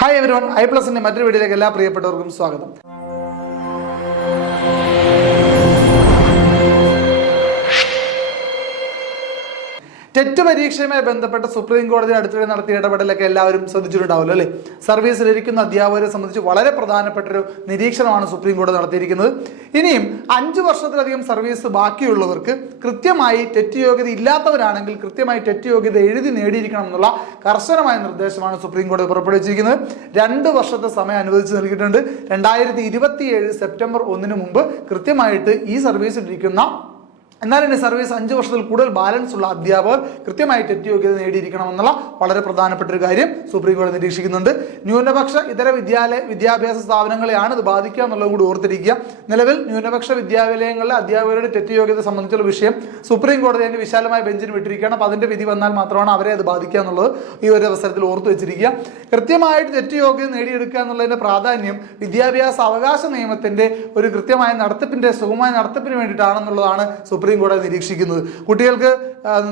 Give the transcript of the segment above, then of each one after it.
Hi everyone, ഐ+ന്റെ മറ്റൊരു വീഡിയോയിലേക്ക് എല്ലാ പ്രിയപ്പെട്ടവർക്കും സ്വാഗതം. ടെറ്റ് പരീക്ഷയുമായി ബന്ധപ്പെട്ട സുപ്രീം കോടതി അടുത്തിടെ നടത്തിയ ഇടപെടലൊക്കെ എല്ലാവരും ശ്രദ്ധിച്ചിട്ടുണ്ടാവുമല്ലോ അല്ലേ? സർവീസിലിരിക്കുന്ന അധ്യാപകരെ സംബന്ധിച്ച് വളരെ പ്രധാനപ്പെട്ടൊരു നിരീക്ഷണമാണ് സുപ്രീം കോടതി നടത്തിയിരിക്കുന്നത്. ഇനിയും 5 വർഷത്തിലധികം സർവീസ് ബാക്കിയുള്ളവർക്ക് കൃത്യമായി ടെറ്റ് യോഗ്യത ഇല്ലാത്തവരാണെങ്കിൽ കൃത്യമായി ടെറ്റ് യോഗ്യത എഴുതി നേടിയിരിക്കണം എന്നുള്ള കർശനമായ നിർദ്ദേശമാണ് സുപ്രീം കോടതി പുറപ്പെടുവിച്ചിരിക്കുന്നത്. 2 വർഷത്തെ സമയം അനുവദിച്ച് നൽകിയിട്ടുണ്ട്. 2027 സെപ്റ്റംബർ 1 മുമ്പ് കൃത്യമായിട്ട് ഈ സർവീസിലിരിക്കുന്ന എന്നാൽ ഇനി സർവീസ് 5 വർഷത്തിൽ കൂടുതൽ ബാലൻസ് ഉള്ള അധ്യാപകർ കൃത്യമായി ടെറ്റ് യോഗ്യത നേടിയിരിക്കണമെന്നുള്ള വളരെ പ്രധാനപ്പെട്ട ഒരു കാര്യം സുപ്രീം കോടതി നിരീക്ഷിക്കുന്നുണ്ട്. ന്യൂനപക്ഷ ഇതര വിദ്യാഭ്യാസ സ്ഥാപനങ്ങളെയാണ് ഇത് ബാധിക്കുക എന്നുള്ളത് കൂടി ഓർത്തിരിക്കുക. നിലവിൽ ന്യൂനപക്ഷ വിദ്യാലയങ്ങളിലെ അധ്യാപകരുടെ ടെറ്റ് യോഗ്യത സംബന്ധിച്ചുള്ള വിഷയം സുപ്രീം കോടതി അതിന്റെ വിശാലമായ ബെഞ്ചിന് വിട്ടിരിക്കുകയാണ്. അപ്പോൾ അതിന്റെ വിധി വന്നാൽ മാത്രമാണ് അവരെ അത് ബാധിക്കുക എന്നുള്ളത് ഈ ഒരു അവസരത്തിൽ ഓർത്തു വെച്ചിരിക്കുക. കൃത്യമായിട്ട് ടെറ്റ് യോഗ്യത നേടിയെടുക്കുക എന്നുള്ളതിന്റെ പ്രാധാന്യം വിദ്യാഭ്യാസ അവകാശ നിയമത്തിന്റെ ഒരു കൃത്യമായ നടത്തിപ്പിന്റെ സുഗമമായ നടത്തിപ്പിന് വേണ്ടിയിട്ടാണെന്നുള്ളതാണ് സുപ്രീം കോടതി നിരീക്ഷിക്കുന്നത്. കുട്ടികൾക്ക്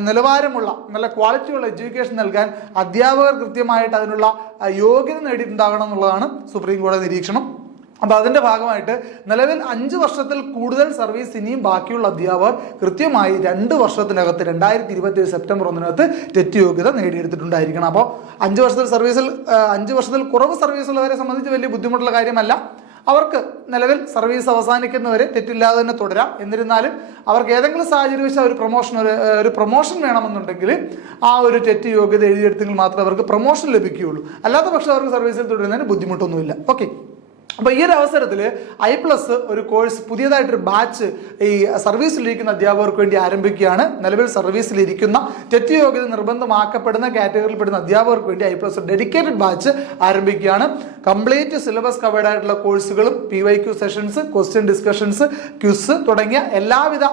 നിലവാരമുള്ള നല്ല ക്വാളിറ്റിയുള്ള എഡ്യൂക്കേഷൻ നൽകാൻ അധ്യാപകർ കൃത്യമായിട്ട് അതിനുള്ള യോഗ്യത നേടിയിട്ടുണ്ടാകണം എന്നുള്ളതാണ് സുപ്രീം കോടതി നിരീക്ഷണം. അപ്പൊ അതിന്റെ ഭാഗമായിട്ട് നിലവിൽ 5 വർഷത്തിൽ കൂടുതൽ സർവീസ് ഇനിയും ബാക്കിയുള്ള അധ്യാപകർ കൃത്യമായി 2 വർഷത്തിനകത്ത് 2027 സെപ്റ്റംബർ 1 ടെറ്റ് യോഗ്യത നേടിയെടുത്തിട്ടുണ്ടായിരിക്കണം. അപ്പോൾ 5 വർഷത്തിൽ കുറവ് സർവീസ് ഉള്ളവരെ സംബന്ധിച്ച് വലിയ ബുദ്ധിമുട്ടുള്ള കാര്യമല്ല. അവർക്ക് നിലവിൽ സർവീസ് അവസാനിക്കുന്നവരെ തെറ്റില്ലാതെ തന്നെ തുടരാം. എന്നിരുന്നാലും അവർക്ക് ഏതെങ്കിലും സാഹചര്യം വെച്ചാൽ ഒരു പ്രൊമോഷൻ വേണമെന്നുണ്ടെങ്കിൽ ആ ഒരു ടെറ്റ് യോഗ്യത എഴുതിയെടുത്തെങ്കിൽ മാത്രമേ അവർക്ക് പ്രൊമോഷൻ ലഭിക്കുകയുള്ളൂ. അല്ലാത്ത പക്ഷേ അവർക്ക് സർവീസിൽ തുടരുന്നതിന് ബുദ്ധിമുട്ടൊന്നുമില്ല. ഓക്കെ, അപ്പോൾ ഈ ഒരു അവസരത്തിൽ ഐ+ ഒരു കോഴ്സ് പുതിയതായിട്ടൊരു ബാച്ച് ഈ സർവീസിലിരിക്കുന്ന അധ്യാപകർക്ക് വേണ്ടി ആരംഭിക്കുകയാണ്. നിലവിൽ സർവീസിലിരിക്കുന്ന ടെറ്റ് യോഗ്യത നിർബന്ധമാക്കപ്പെടുന്ന കാറ്റഗറിയിൽപ്പെടുന്ന അധ്യാപകർക്ക് വേണ്ടി ഐ+ ഡെഡിക്കേറ്റഡ് ബാച്ച് ആരംഭിക്കുകയാണ്. കംപ്ലീറ്റ് സിലബസ് കവേർഡ് ആയിട്ടുള്ള കോഴ്സുകളും PYQ sessions, question discussions, quiz തുടങ്ങിയ എല്ലാവിധ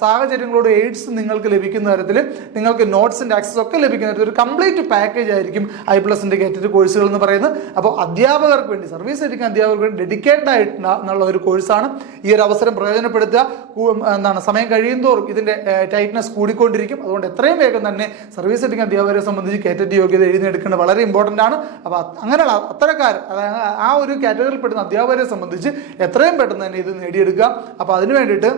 സാഹചര്യങ്ങളോട് എയ്ഡ്സ് നിങ്ങൾക്ക് ലഭിക്കുന്ന തരത്തിൽ നിങ്ങൾക്ക് നോട്ട്സിന്റെ ആക്സസ് ഒക്കെ ലഭിക്കുന്ന തരത്തിൽ ഒരു കംപ്ലീറ്റ് പാക്കേജ് ആയിരിക്കും ഐ+ന്റെ കാറ്റഗറി കോഴ്സുകൾ എന്ന് പറയുന്നത്. അപ്പോൾ അധ്യാപകർക്ക് വേണ്ടി സർവീസ് ഇരിക്കുന്ന അധ്യാപകർക്ക് വേണ്ടി ഡെഡിക്കേറ്റഡ് ആയിട്ടുള്ള ഒരു കോഴ്സാണ്. ഈ ഒരു അവസരം പ്രയോജനപ്പെടുത്തുക. സമയം കഴിയുന്തോറും ഇതിന്റെ ടൈറ്റ്നസ് കൂടിക്കൊണ്ടിരിക്കും. അതുകൊണ്ട് എത്രയും വേഗം തന്നെ സർവീസ് ഇരിക്കുന്ന അധ്യാപകരെ സംബന്ധിച്ച് കാറ്റഗറി യോഗ്യത എഴുതിയെടുക്കേണ്ടത് വളരെ ഇമ്പോർട്ടൻ്റ് ആണ്. അപ്പോൾ അങ്ങനെയുള്ള അത്തരക്കാർ ആ ഒരു കാറ്റഗറിയിൽപ്പെടുന്ന അധ്യാപകരെ സംബന്ധിച്ച് എത്രയും പെട്ടെന്ന് തന്നെ ഇത് നേടിയെടുക്കുക. അപ്പോൾ അതിനു വേണ്ടിയിട്ട്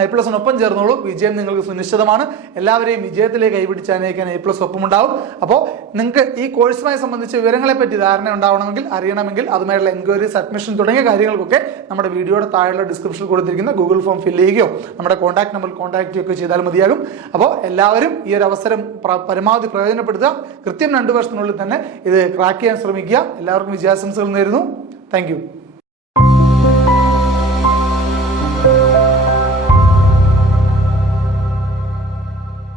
ഐ+നൊപ്പം ചേർന്നോളൂ. വിജയം നിങ്ങൾക്ക് സുനിശ്ചിതമാണ്. എല്ലാവരെയും വിജയത്തിലേക്ക് കൈപിടിച്ച് അനയിക്കാൻ ഐ+ ഒപ്പമുണ്ടാവും. അപ്പോൾ നിങ്ങൾക്ക് ഈ കോഴ്സുമായി സംബന്ധിച്ച വിവരങ്ങളെ പറ്റി ധാരണ ഉണ്ടാവണമെങ്കിൽ, അറിയണമെങ്കിൽ, അതുമായുള്ള എൻക്വയറീസ്, അഡ്മിഷൻ തുടങ്ങിയ കാര്യങ്ങൾക്കൊക്കെ നമ്മുടെ വീഡിയോയുടെ താഴെയുള്ള ഡിസ്ക്രിപ്ഷനിൽ കൊടുത്തിരിക്കുന്ന ഗൂഗിൾ ഫോം ഫില്ല് ചെയ്യുകയോ നമ്മുടെ കോൺടാക്ട് നമ്പറിൽ കോൺടാക്ട് ചെയ്യുകയോ ചെയ്താൽ മതിയാകും. അപ്പോൾ എല്ലാവരും ഈ ഒരു അവസരം പരമാവധി പ്രയോജനപ്പെടുത്തുക. കൃത്യം 2 വർഷത്തിനുള്ളിൽ തന്നെ ഇത് ക്രാക്ക് ചെയ്യാൻ ശ്രമിക്കുക. എല്ലാവർക്കും വിജയാശംസകൾ നേരുന്നു. Thank you.